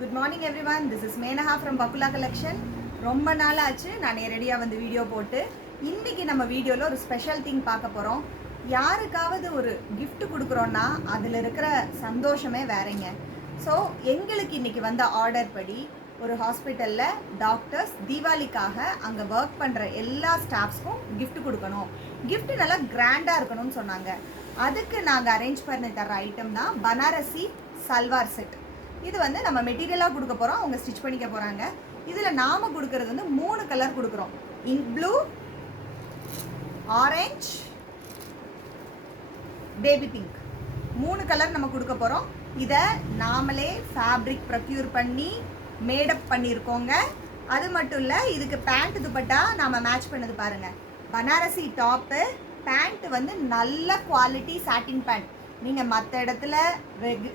Good morning everyone. This is Menaha from Bakula Collection. ரொம்ப நாள் ஆச்சு நான் நேரடியாக வந்து வீடியோ போட்டு. இன்றைக்கி நம்ம வீடியோவில் ஒரு ஸ்பெஷல் திங் பார்க்க போகிறோம். யாருக்காவது ஒரு gift கொடுக்குறோன்னா அதில் இருக்கிற சந்தோஷமே வேறங்க. ஸோ எங்களுக்கு இன்றைக்கி வந்த ஆர்டர் படி ஒரு ஹாஸ்பிட்டலில் டாக்டர்ஸ் தீபாவளிக்காக அங்கே ஒர்க் பண்ணுற எல்லா ஸ்டாஃப்ஸ்க்கும் gift கொடுக்கணும். gift நல்லா கிராண்டாக இருக்கணும்னு சொன்னாங்க. அதுக்கு நாங்கள் அரேஞ்ச் பண்ணி தர ஐட்டம் தான் பனாரசி சல்வார் செட். இது வந்து நம்ம மெட்டீரியலாக கொடுக்க போகிறோம், அவங்க ஸ்டிச் பண்ணிக்க போகிறாங்க. இதில் நாம் கொடுக்கறது வந்து 3 கலர் கொடுக்குறோம். Ink blue, orange, baby pink, 3 colour நம்ம கொடுக்க போகிறோம். இதை நாமளே ஃபேப்ரிக் ப்ரொக்யூர் பண்ணி மேடப் பண்ணியிருக்கோங்க. அது மட்டும் இல்லை, இதுக்கு பேண்ட் துப்பட்டா நாம் மேட்ச் பண்ணது பாருங்கள். பனாரசி டாப்பு, பேண்ட் வந்து நல்ல குவாலிட்டி சாட்டின் பேண்ட். நீங்கள் மற்ற இடத்துல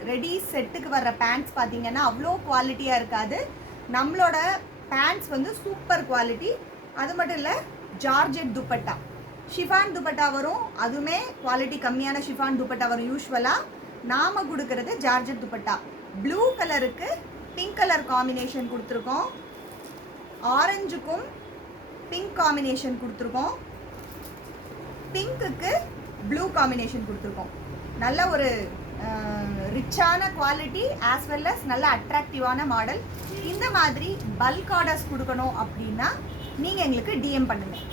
ரெடி செட்டுக்கு வர்ற பேண்ட்ஸ் பார்த்தீங்கன்னா அவ்வளோ குவாலிட்டியாக இருக்காது. நம்மளோட பேண்ட்ஸ் வந்து சூப்பர் குவாலிட்டி. அது மட்டும் இல்லை, ஜார்ஜெட் துப்பட்டா, ஷிஃபான் துப்பட்டா வரும். அதுவுமே குவாலிட்டி கம்மியான ஷிஃபான் துப்பட்டா வரும். யூஸ்வலாக நாம் கொடுக்கறது ஜார்ஜெட் துப்பட்டா. ப்ளூ கலருக்கு பிங்க் கலர் காம்பினேஷன் கொடுத்துருக்கோம். ஆரஞ்சுக்கும் பிங்க் காம்பினேஷன் கொடுத்துருக்கோம். பிங்க்குக்கு ப்ளூ காம்பினேஷன் கொடுத்துருக்கோம். நல்ல ஒரு ரிச்சான குவாலிட்டி ஆஸ் வெல் அஸ் நல்ல அட்ராக்டிவான மாடல். இந்த மாதிரி பல்க் ஆர்டர்ஸ் கொடுக்கணும் அப்படின்னா நீங்கள் எங்களுக்கு டிஎம் பண்ணுங்கள்.